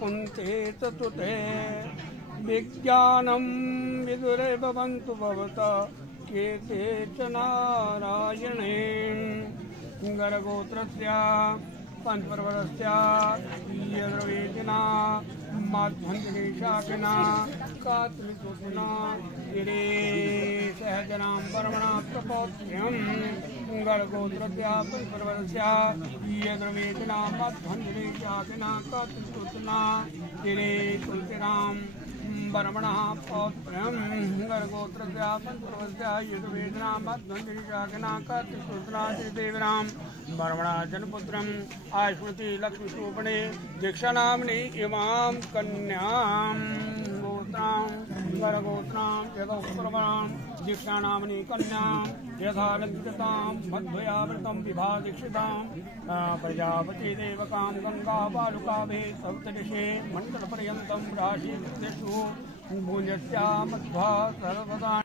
कुन्ते ततुते विज्ञानं विदुरे भवन्तु भवता केते च नारायणे गर्गोत्रस्य पंचपर्वतस्य यद्रवेदिना माध्वंजनेशाकिना कात्रितुना गिरे सहजनां परमणा प्रपौत्र्यं गर्गोत्रस्य पंचपर्वतस्य यद्रवेदिना माध्वंजनेशाकिना कात्रितुना गिरे तुलसीराम बर्मणः पौत्रं गर्गोत्रस्य पंचपर्वतस्य यजुर्वेदिना मध्वंजनेशाकिना कात्रितुना देवीनां बर्मणा जनपुत्रम् आयुष्मती लक्ष्मीशोभने दीक्षानाम्नि इमां कन्यां गोत्रां गर्गोत्रां यथोपरमां दीक्षानाम्नि कन्यां यथा लज्जितां मध्वयावृतं विभा दीक्षितां प्रजापति देवकां गंगा बालुकाभे सप्तदिशे मण्डलपर्यन्तं राशिदेषु भुजस्या मध्वा सर्वदा